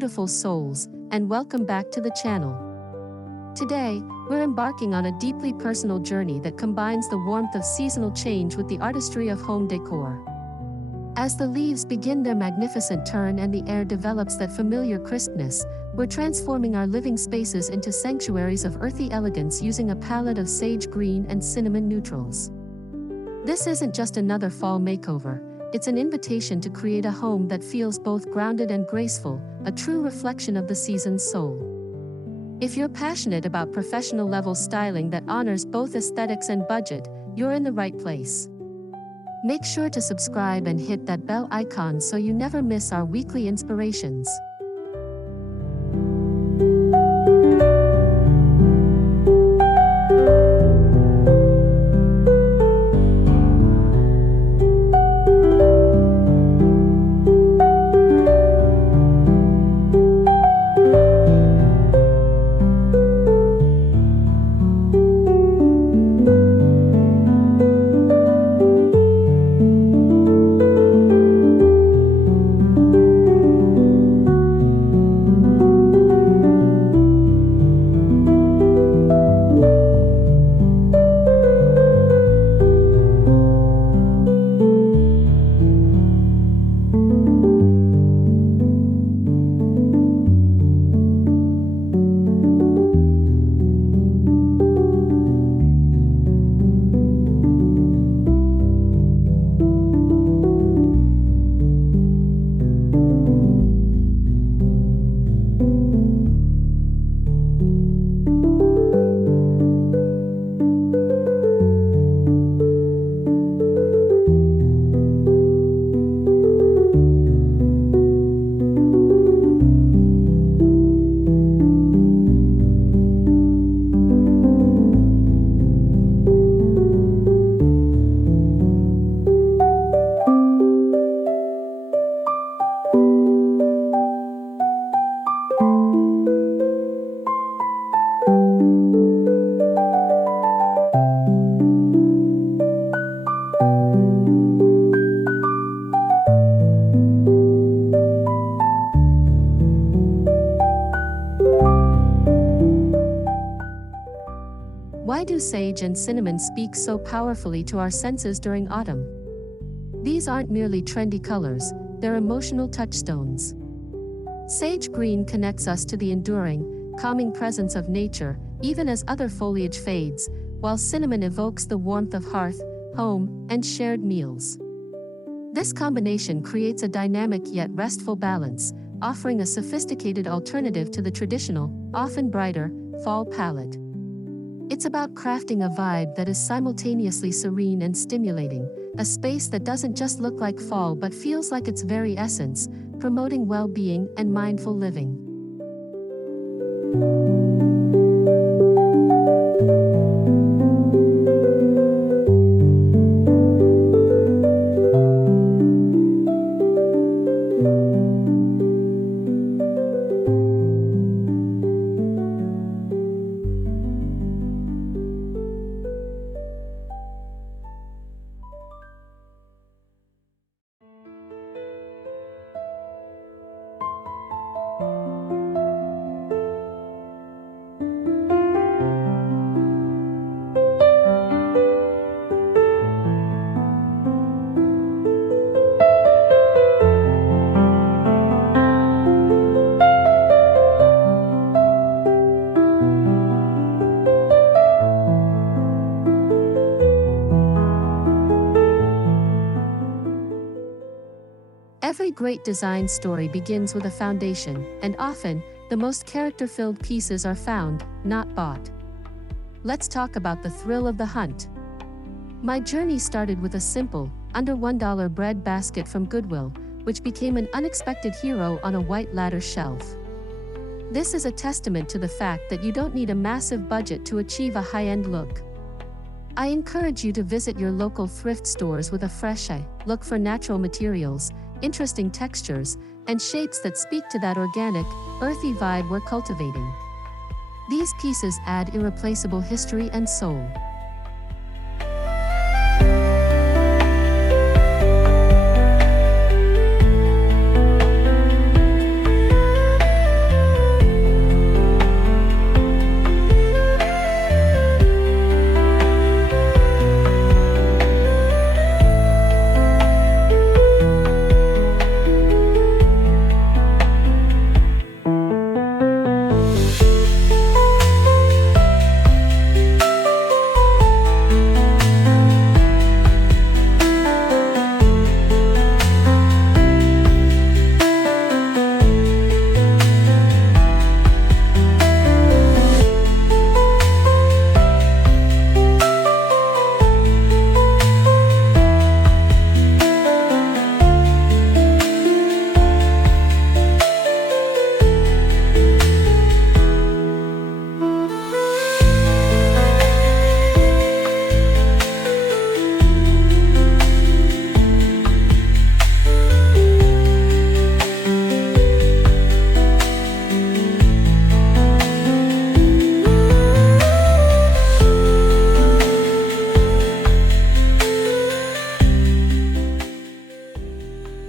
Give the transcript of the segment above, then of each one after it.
beautiful souls, and welcome back to the channel. Today, we're embarking on a deeply personal journey that combines the warmth of seasonal change with the artistry of home decor. As the leaves begin their magnificent turn and the air develops that familiar crispness, we're transforming our living spaces into sanctuaries of earthy elegance using a palette of sage green and cinnamon neutrals. This isn't just another fall makeover, it's an invitation to create a home that feels both grounded and graceful, a true reflection of the season's soul. If you're passionate about professional-level styling that honors both aesthetics and budget, you're in the right place. Make sure to subscribe and hit that bell icon so you never miss our weekly inspirations. Why do sage and cinnamon speak so powerfully to our senses during autumn? These aren't merely trendy colors, they're emotional touchstones. Sage green connects us to the enduring, calming presence of nature, even as other foliage fades, while cinnamon evokes the warmth of hearth, home, and shared meals. This combination creates a dynamic yet restful balance, offering a sophisticated alternative to the traditional, often brighter, fall palette. It's about crafting a vibe that is simultaneously serene and stimulating, a space that doesn't just look like fall but feels like its very essence, promoting well-being and mindful living. Every great design story begins with a foundation, and often, the most character-filled pieces are found, not bought. Let's talk about the thrill of the hunt. My journey started with a simple, under $1 bread basket from Goodwill, which became an unexpected hero on a white ladder shelf. This is a testament to the fact that you don't need a massive budget to achieve a high-end look. I encourage you to visit your local thrift stores with a fresh eye, look for natural materials, interesting textures, and shapes that speak to that organic, earthy vibe we're cultivating. These pieces add irreplaceable history and soul.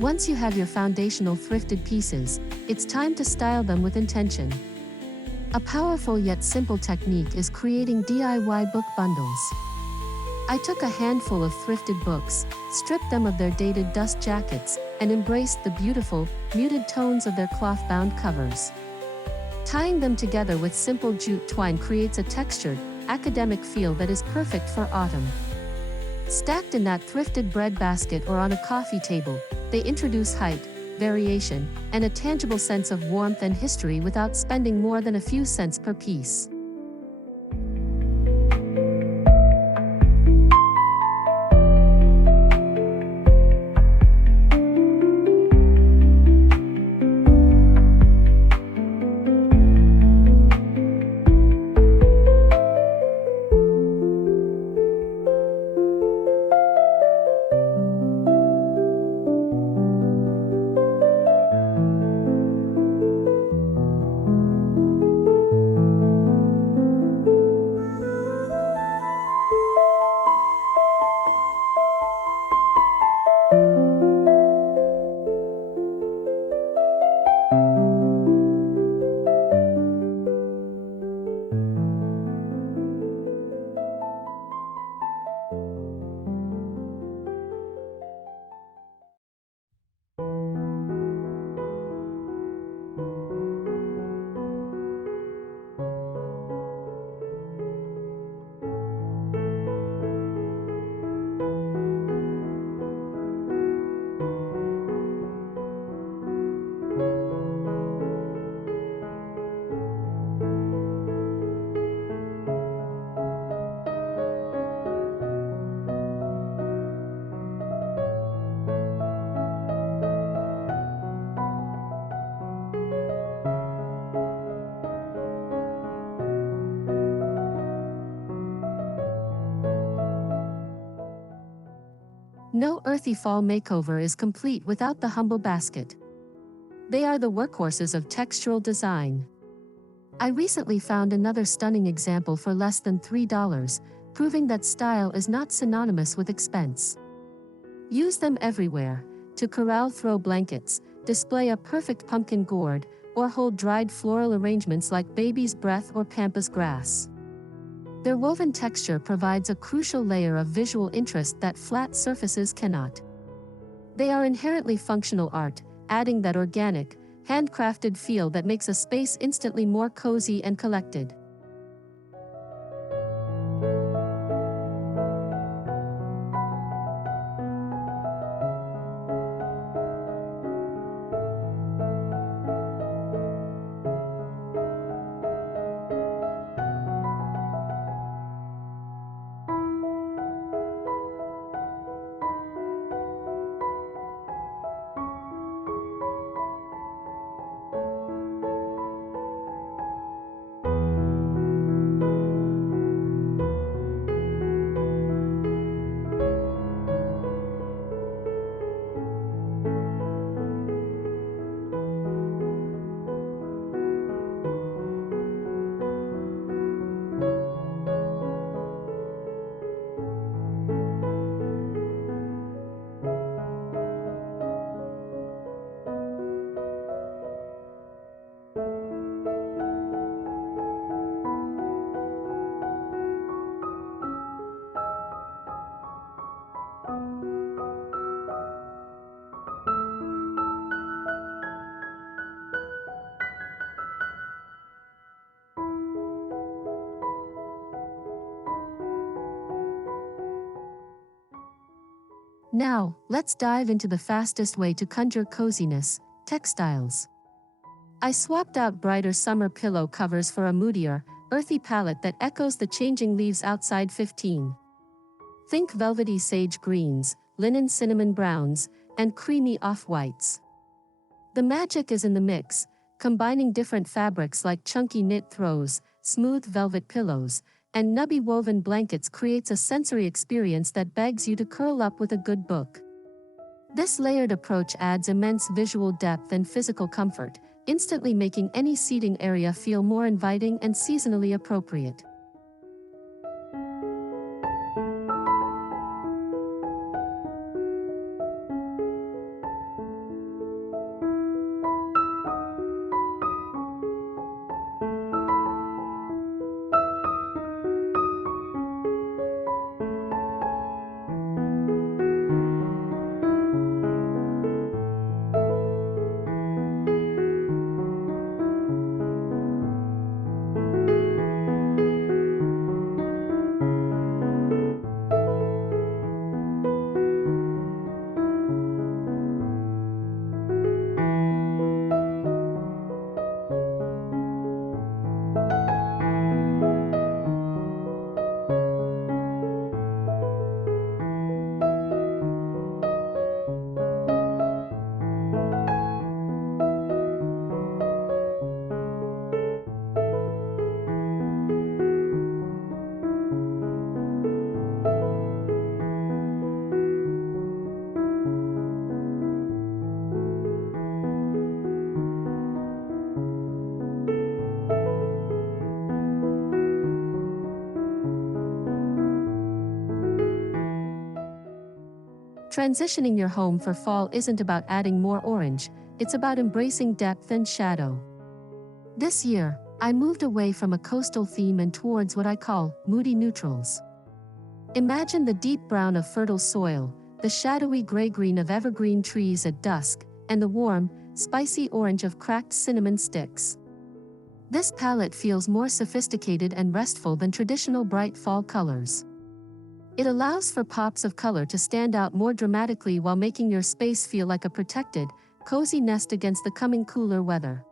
Once you have your foundational thrifted pieces, it's time to style them with intention. A powerful yet simple technique is creating DIY book bundles. I took a handful of thrifted books, stripped them of their dated dust jackets, and embraced the beautiful, muted tones of their cloth-bound covers. Tying them together with simple jute twine creates a textured, academic feel that is perfect for autumn. Stacked in that thrifted bread basket or on a coffee table, they introduce height, variation, and a tangible sense of warmth and history without spending more than a few cents per piece. No earthy fall makeover is complete without the humble basket. They are the workhorses of textural design. I recently found another stunning example for less than $3, proving that style is not synonymous with expense. Use them everywhere, to corral throw blankets, display a perfect pumpkin gourd, or hold dried floral arrangements like baby's breath or pampas grass. Their woven texture provides a crucial layer of visual interest that flat surfaces cannot. They are inherently functional art, adding that organic, handcrafted feel that makes a space instantly more cozy and collected. Now, let's dive into the fastest way to conjure coziness, textiles. I swapped out brighter summer pillow covers for a moodier, earthy palette that echoes the changing leaves outside 15. Think velvety sage greens, linen cinnamon browns, and creamy off-whites. The magic is in the mix, combining different fabrics like chunky knit throws, smooth velvet pillows, and nubby woven blankets creates a sensory experience that begs you to curl up with a good book. This layered approach adds immense visual depth and physical comfort, instantly making any seating area feel more inviting and seasonally appropriate. Transitioning your home for fall isn't about adding more orange, it's about embracing depth and shadow. This year, I moved away from a coastal theme and towards what I call moody neutrals. Imagine the deep brown of fertile soil, the shadowy gray-green of evergreen trees at dusk, and the warm, spicy orange of cracked cinnamon sticks. This palette feels more sophisticated and restful than traditional bright fall colors. It allows for pops of color to stand out more dramatically while making your space feel like a protected, cozy nest against the coming cooler weather.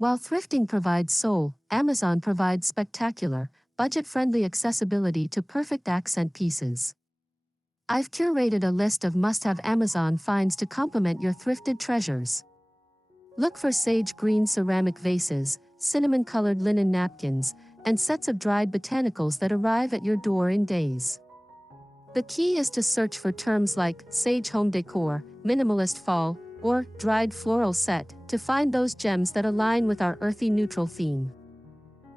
While thrifting provides soul, Amazon provides spectacular, budget-friendly accessibility to perfect accent pieces. I've curated a list of must-have Amazon finds to complement your thrifted treasures. Look for sage green ceramic vases, cinnamon-colored linen napkins, and sets of dried botanicals that arrive at your door in days. The key is to search for terms like sage home decor, minimalist fall, or dried floral set to find those gems that align with our earthy neutral theme.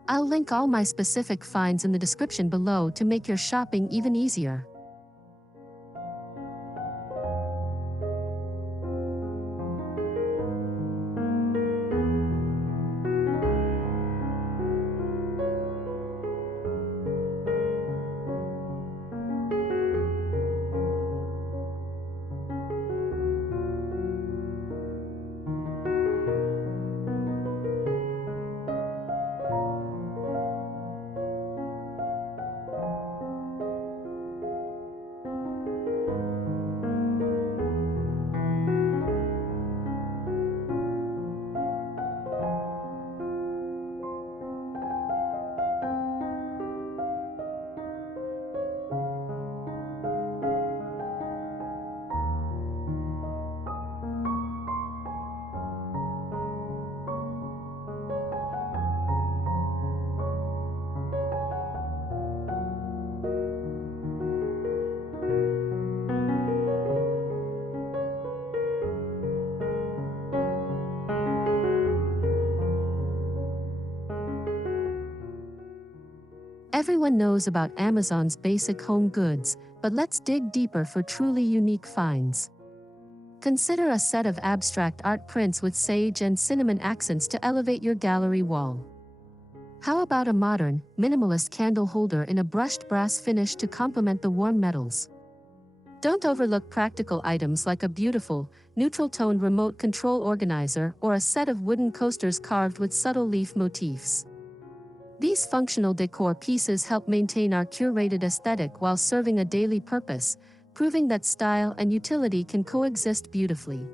I'll link all my specific finds in the description below to make your shopping even easier. Everyone knows about Amazon's basic home goods, but let's dig deeper for truly unique finds. Consider a set of abstract art prints with sage and cinnamon accents to elevate your gallery wall. How about a modern, minimalist candle holder in a brushed brass finish to complement the warm metals? Don't overlook practical items like a beautiful, neutral-toned remote control organizer or a set of wooden coasters carved with subtle leaf motifs. These functional decor pieces help maintain our curated aesthetic while serving a daily purpose, proving that style and utility can coexist beautifully.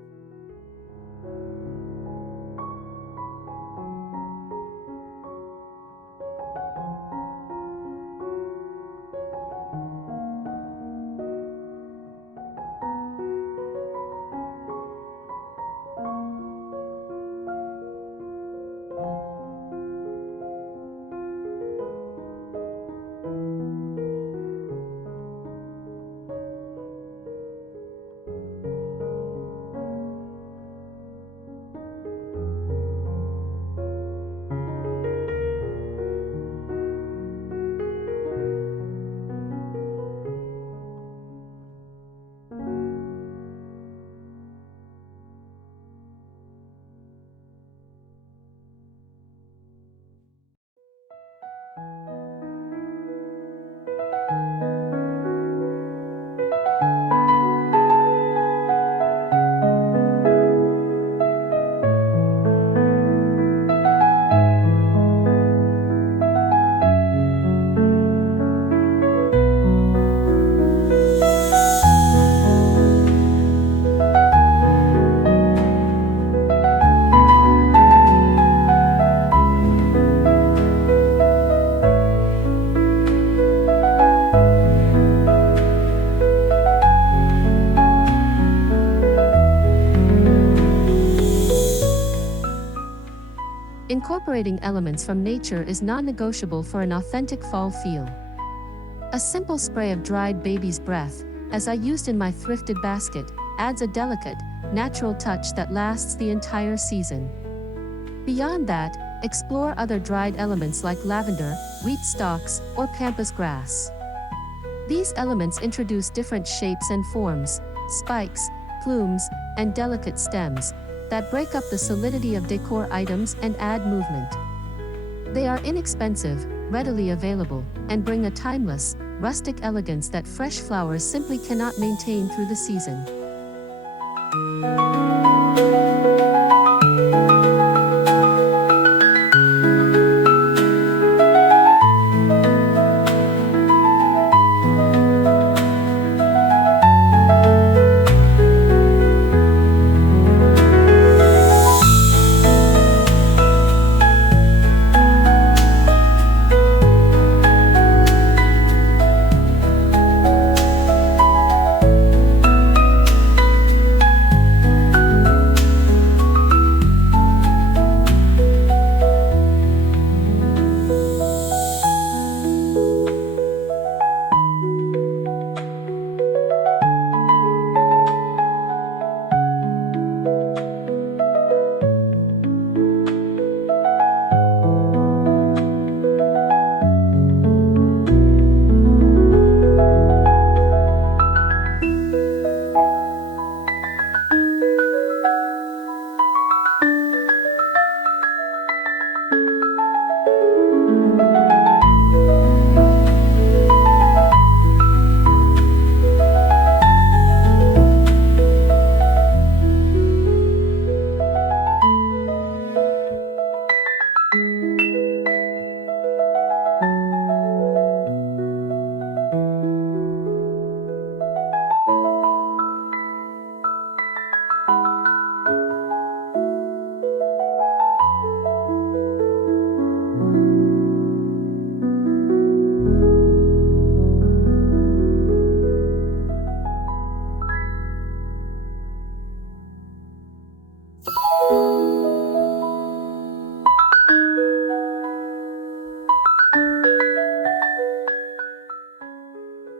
incorporating elements from nature is non-negotiable for an authentic fall feel. A simple spray of dried baby's breath, as I used in my thrifted basket, adds a delicate, natural touch that lasts the entire season. Beyond that, explore other dried elements like lavender, wheat stalks, or pampas grass. These elements introduce different shapes and forms, spikes, plumes, and delicate stems, that break up the solidity of decor items and add movement. They are inexpensive, readily available, and bring a timeless, rustic elegance that fresh flowers simply cannot maintain through the season.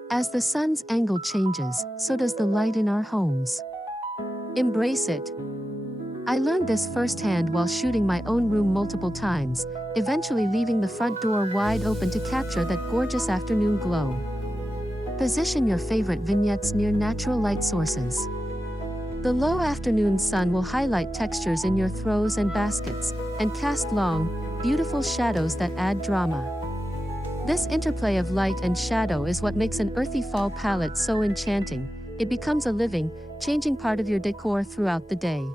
As the sun's angle changes, so does the light in our homes. Embrace it. I learned this firsthand while shooting my own room multiple times, eventually leaving the front door wide open to capture that gorgeous afternoon glow. Position your favorite vignettes near natural light sources. The low afternoon sun will highlight textures in your throws and baskets, and cast long, beautiful shadows that add drama. This interplay of light and shadow is what makes an earthy fall palette so enchanting. It becomes a living, changing part of your decor throughout the day.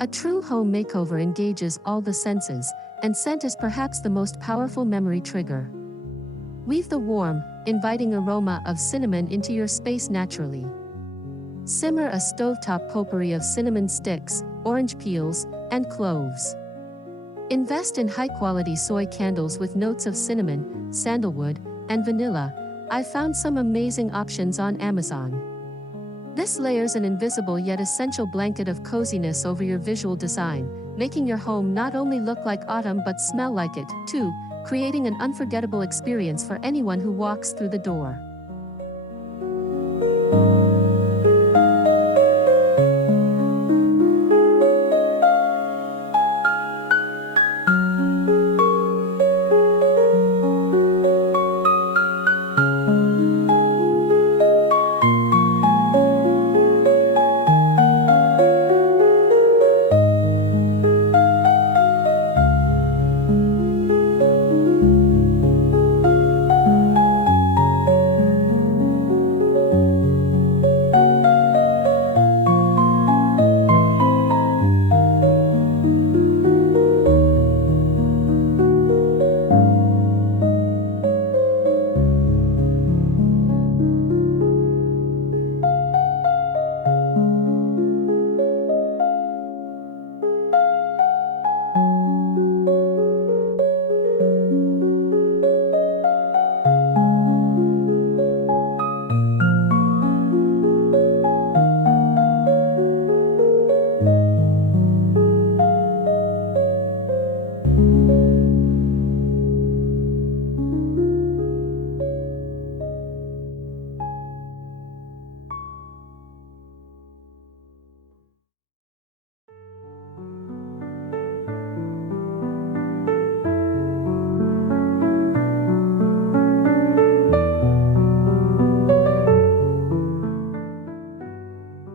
A true home makeover engages all the senses, and scent is perhaps the most powerful memory trigger. Weave the warm, inviting aroma of cinnamon into your space naturally. Simmer a stovetop potpourri of cinnamon sticks, orange peels, and cloves. Invest in high-quality soy candles with notes of cinnamon, sandalwood, and vanilla. I've found some amazing options on Amazon. This layers an invisible yet essential blanket of coziness over your visual design, making your home not only look like autumn but smell like it, too, creating an unforgettable experience for anyone who walks through the door.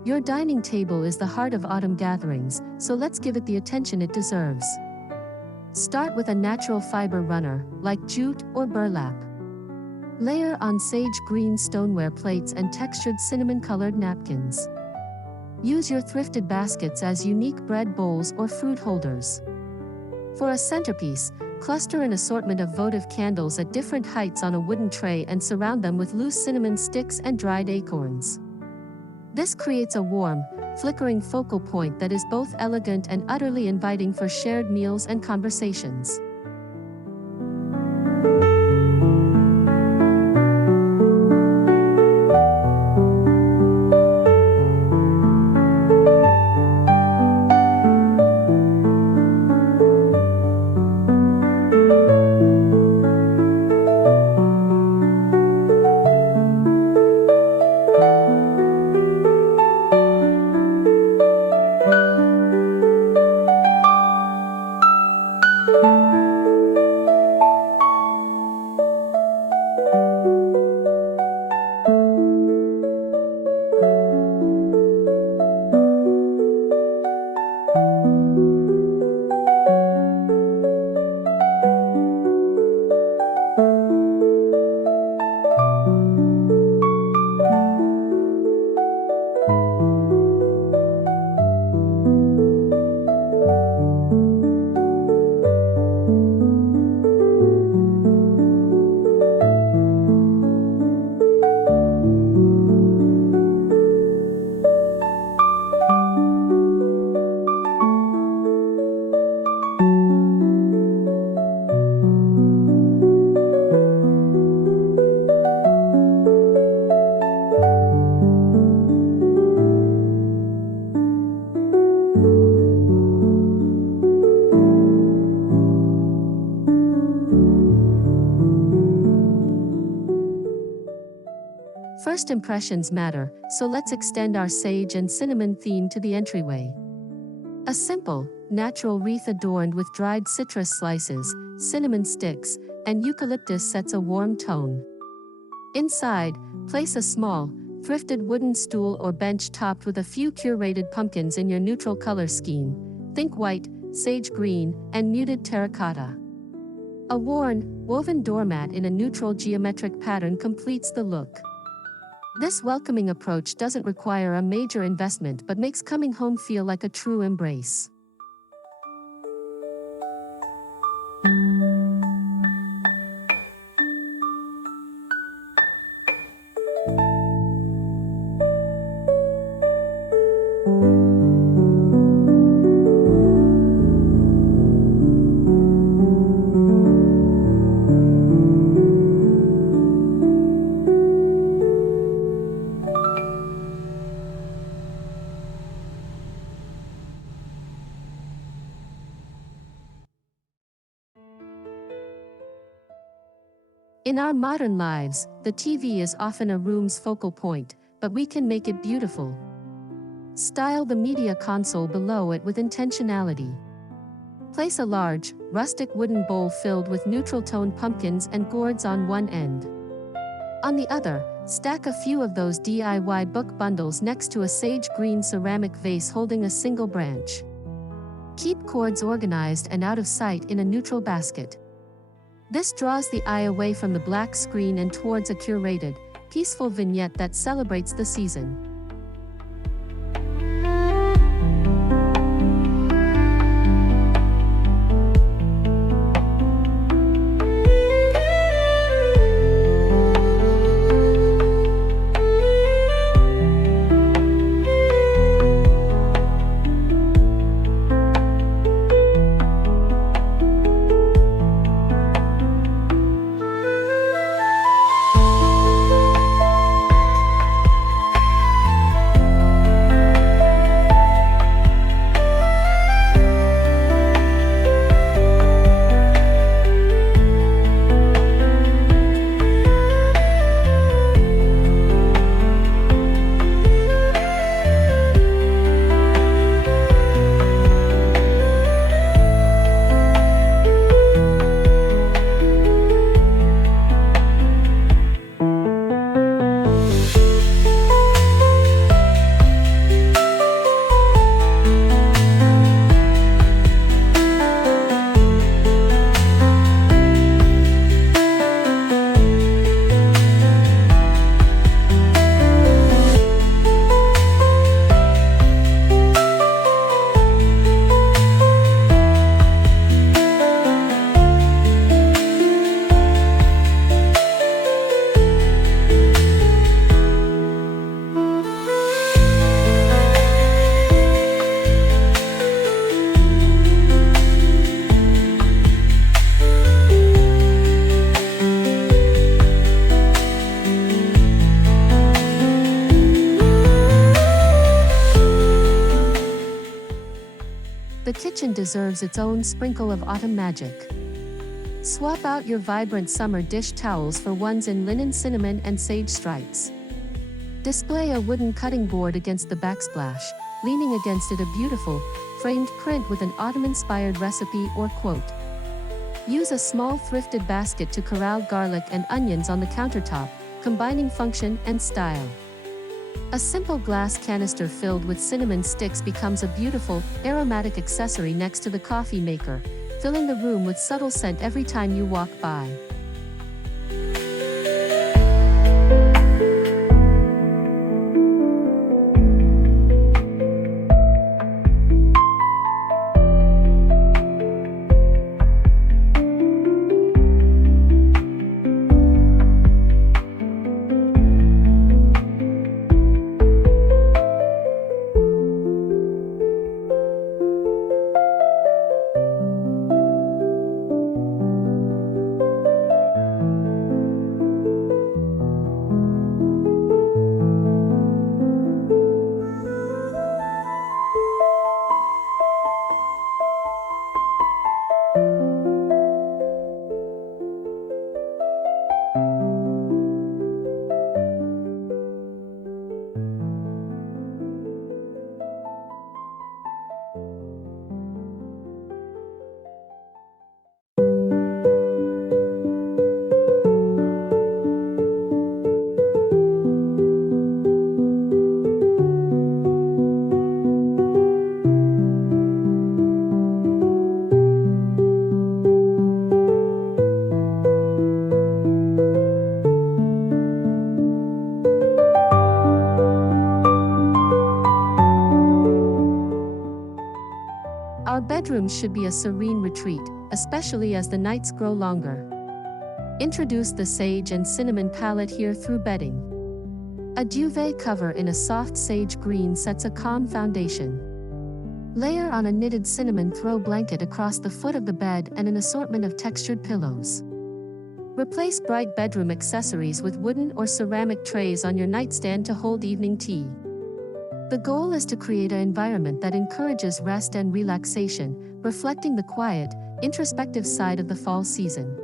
Your dining table is the heart of autumn gatherings, so let's give it the attention it deserves. Start with a natural fiber runner, like jute or burlap. Layer on sage green stoneware plates and textured cinnamon-colored napkins. Use your thrifted baskets as unique bread bowls or fruit holders. For a centerpiece, cluster an assortment of votive candles at different heights on a wooden tray and surround them with loose cinnamon sticks and dried acorns. This creates a warm, flickering focal point that is both elegant and utterly inviting for shared meals and conversations. First impressions matter, so let's extend our sage and cinnamon theme to the entryway. A simple, natural wreath adorned with dried citrus slices, cinnamon sticks, and eucalyptus sets a warm tone. Inside, place a small, thrifted wooden stool or bench topped with a few curated pumpkins in your neutral color scheme. Think white, sage green, and muted terracotta. A worn, woven doormat in a neutral geometric pattern completes the look. This welcoming approach doesn't require a major investment but makes coming home feel like a true embrace. In our modern lives, the TV is often a room's focal point, but we can make it beautiful. Style the media console below it with intentionality. Place a large, rustic wooden bowl filled with neutral-toned pumpkins and gourds on one end. On the other, stack a few of those DIY book bundles next to a sage green ceramic vase holding a single branch. Keep cords organized and out of sight in a neutral basket. This draws the eye away from the black screen and towards a curated, peaceful vignette that celebrates the season. The kitchen deserves its own sprinkle of autumn magic. Swap out your vibrant summer dish towels for ones in linen cinnamon and sage stripes. Display a wooden cutting board against the backsplash, leaning against it a beautiful, framed print with an autumn-inspired recipe or quote. Use a small thrifted basket to corral garlic and onions on the countertop, combining function and style. A simple glass canister filled with cinnamon sticks becomes a beautiful, aromatic accessory next to the coffee maker, filling the room with subtle scent every time you walk by. Our bedrooms should be a serene retreat, especially as the nights grow longer. Introduce the sage and cinnamon palette here through bedding. A duvet cover in a soft sage green sets a calm foundation. Layer on a knitted cinnamon throw blanket across the foot of the bed and an assortment of textured pillows. Replace bright bedroom accessories with wooden or ceramic trays on your nightstand to hold evening tea. The goal is to create an environment that encourages rest and relaxation, reflecting the quiet, introspective side of the fall season.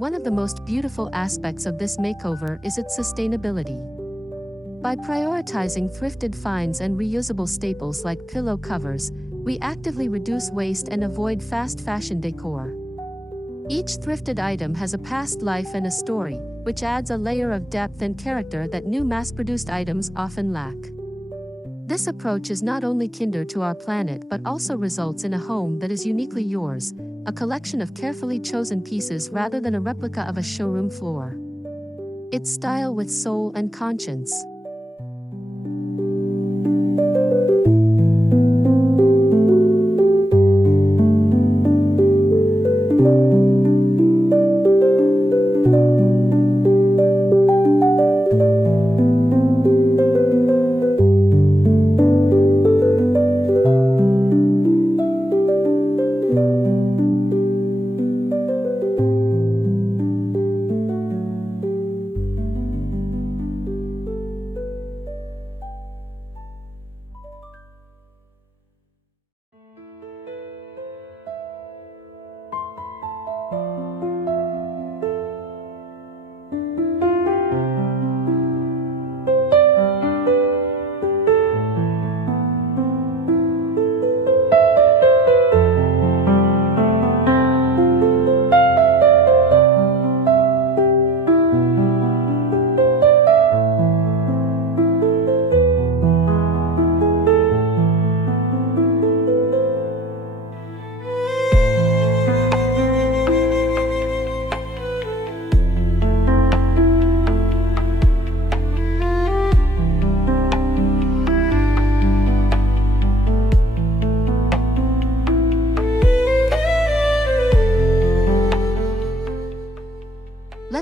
One of the most beautiful aspects of this makeover is its sustainability. By prioritizing thrifted finds and reusable staples like pillow covers, we actively reduce waste and avoid fast fashion decor. Each thrifted item has a past life and a story, which adds a layer of depth and character that new mass-produced items often lack. This approach is not only kinder to our planet but also results in a home that is uniquely yours, a collection of carefully chosen pieces rather than a replica of a showroom floor. It's style with soul and conscience.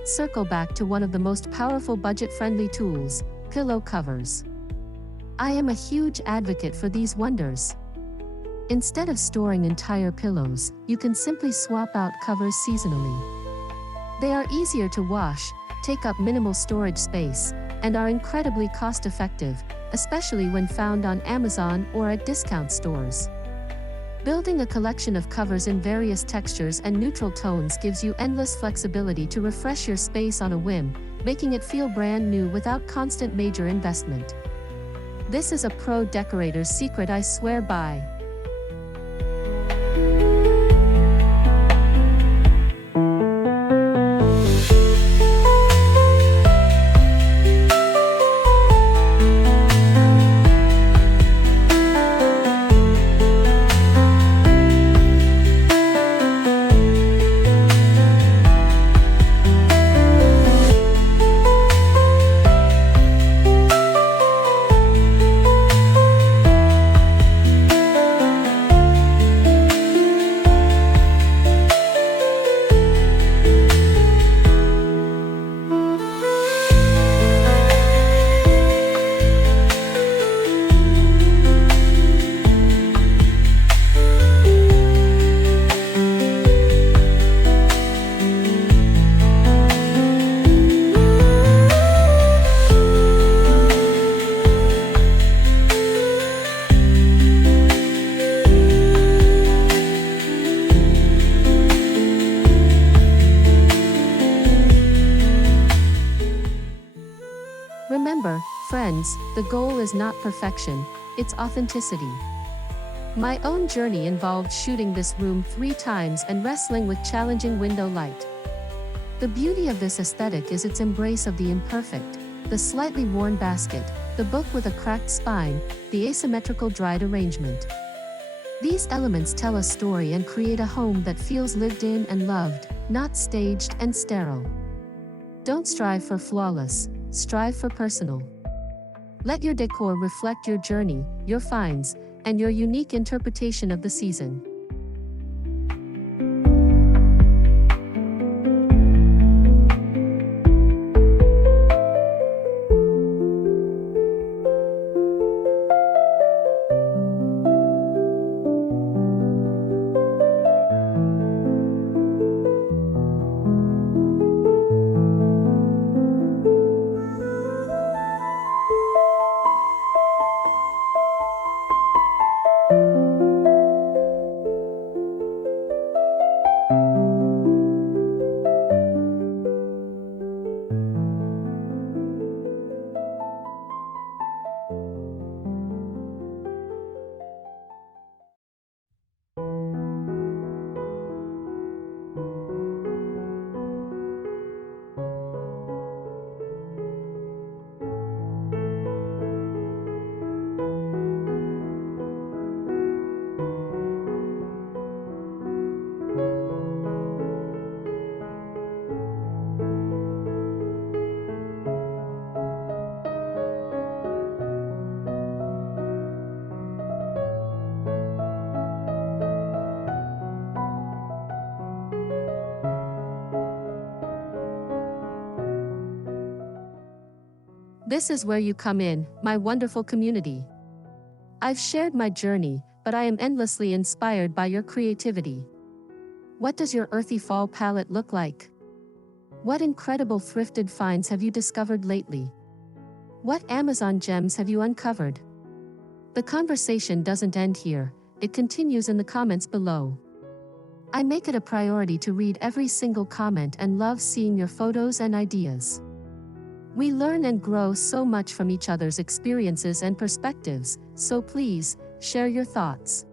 let's circle back to one of the most powerful budget-friendly tools, pillow covers. I am a huge advocate for these wonders. Instead of storing entire pillows, you can simply swap out covers seasonally. They are easier to wash, take up minimal storage space, and are incredibly cost-effective, especially when found on Amazon or at discount stores. Building a collection of covers in various textures and neutral tones gives you endless flexibility to refresh your space on a whim, making it feel brand new without constant major investment. This is a pro decorator's secret I swear by. Remember, friends, the goal is not perfection, it's authenticity. My own journey involved shooting this room 3 times and wrestling with challenging window light. The beauty of this aesthetic is its embrace of the imperfect, the slightly worn basket, the book with a cracked spine, the asymmetrical dried arrangement. These elements tell a story and create a home that feels lived in and loved, not staged and sterile. Don't strive for flawless, strive for personal. Let your decor reflect your journey, your finds, and your unique interpretation of the season. This is where you come in, my wonderful community. I've shared my journey, but I am endlessly inspired by your creativity. What does your earthy fall palette look like? What incredible thrifted finds have you discovered lately? What Amazon gems have you uncovered? The conversation doesn't end here, it continues in the comments below. I make it a priority to read every single comment and love seeing your photos and ideas. We learn and grow so much from each other's experiences and perspectives, so please, share your thoughts.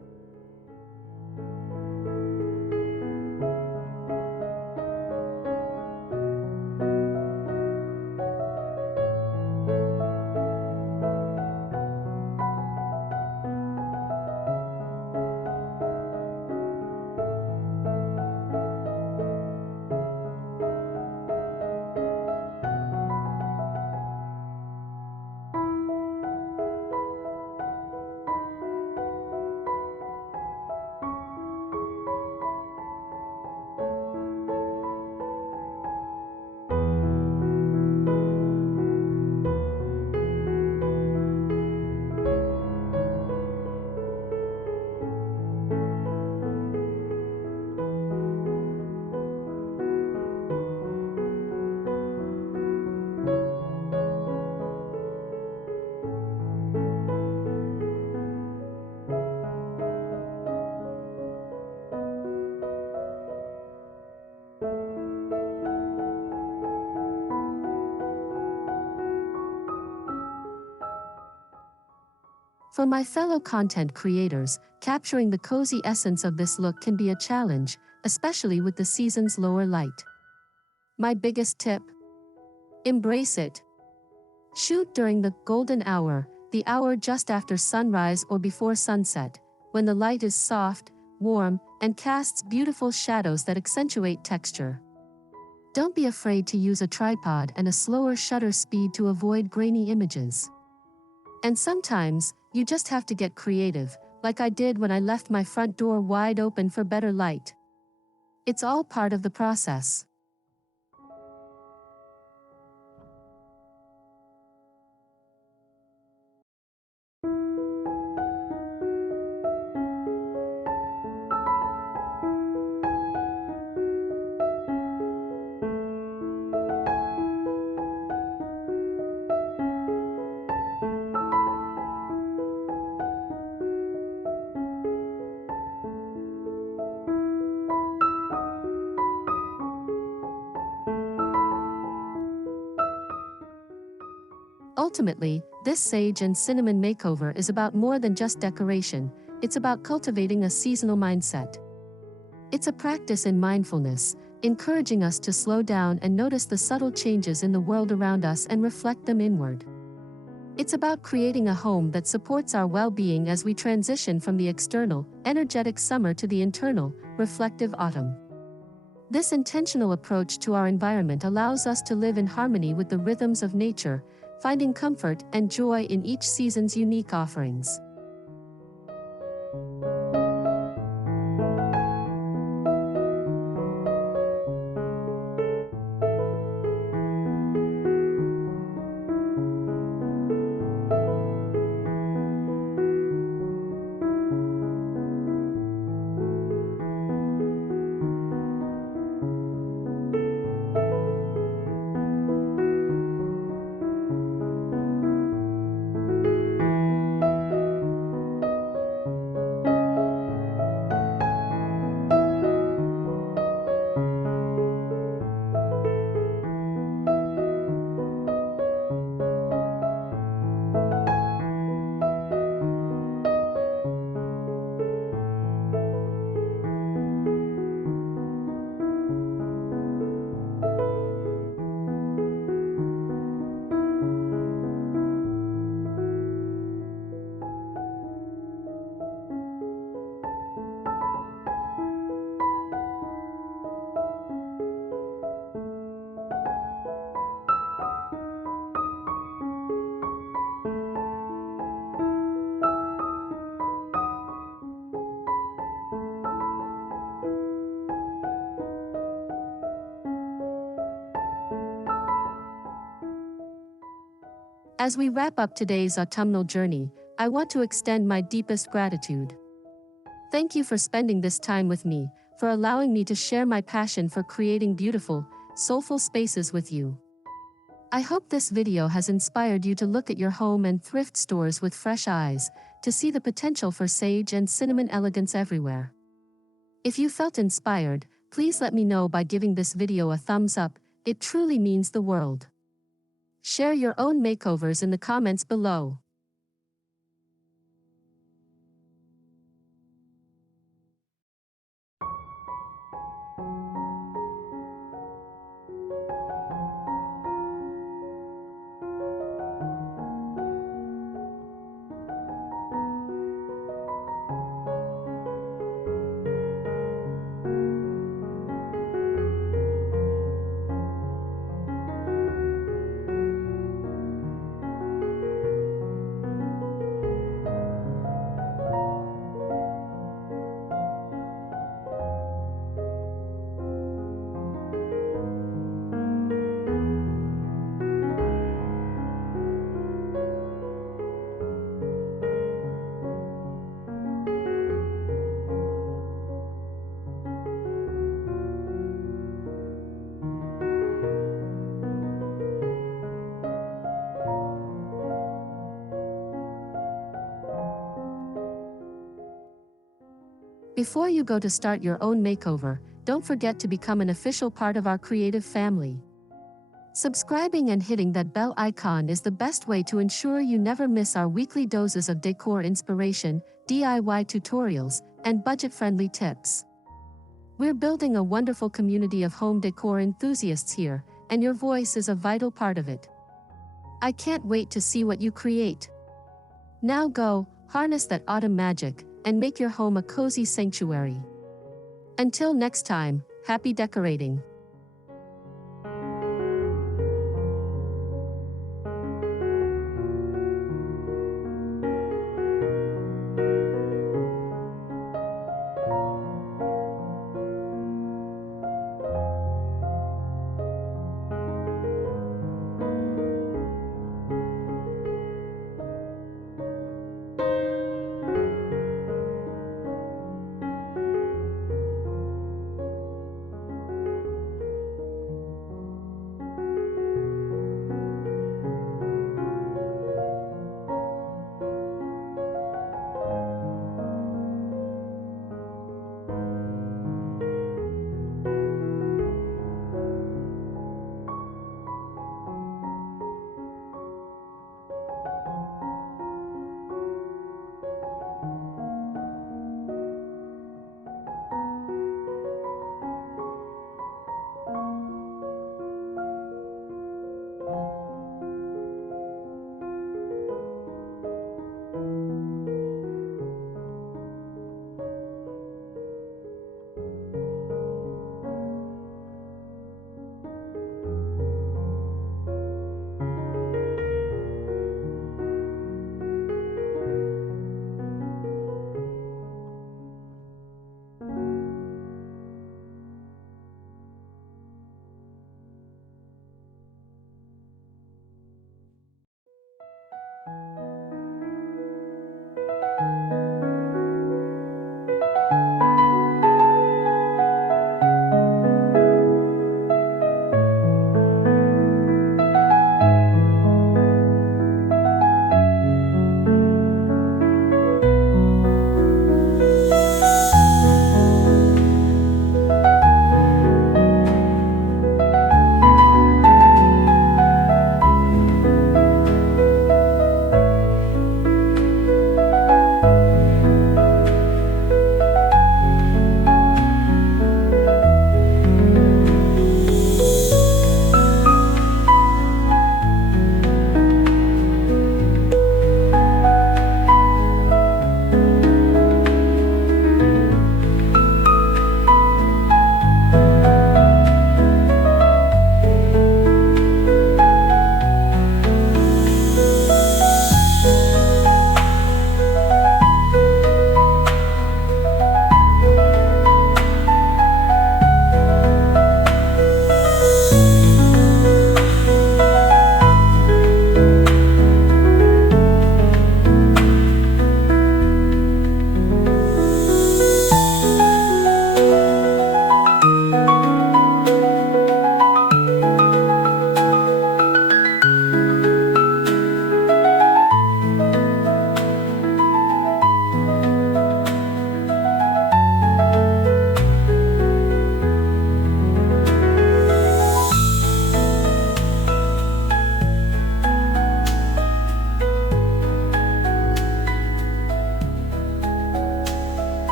For my fellow content creators, capturing the cozy essence of this look can be a challenge, especially with the season's lower light. My biggest tip: embrace it. Shoot during the golden hour, the hour just after sunrise or before sunset, when the light is soft, warm, and casts beautiful shadows that accentuate texture. Don't be afraid to use a tripod and a slower shutter speed to avoid grainy images. And sometimes, you just have to get creative, like I did when I left my front door wide open for better light. It's all part of the process. Ultimately, this sage and cinnamon makeover is about more than just decoration, it's about cultivating a seasonal mindset. It's a practice in mindfulness, encouraging us to slow down and notice the subtle changes in the world around us and reflect them inward. It's about creating a home that supports our well-being as we transition from the external, energetic summer to the internal, reflective autumn. This intentional approach to our environment allows us to live in harmony with the rhythms of nature, finding comfort and joy in each season's unique offerings. As we wrap up today's autumnal journey, I want to extend my deepest gratitude. Thank you for spending this time with me, for allowing me to share my passion for creating beautiful, soulful spaces with you. I hope this video has inspired you to look at your home and thrift stores with fresh eyes, to see the potential for sage and cinnamon elegance everywhere. If you felt inspired, please let me know by giving this video a thumbs up, it truly means the world. Share your own makeovers in the comments below. Before you go to start your own makeover, don't forget to become an official part of our creative family. Subscribing and hitting that bell icon is the best way to ensure you never miss our weekly doses of decor inspiration, DIY tutorials, and budget-friendly tips. We're building a wonderful community of home decor enthusiasts here, and your voice is a vital part of it. I can't wait to see what you create. Now go, harness that autumn magic, and make your home a cozy sanctuary. Until next time, happy decorating!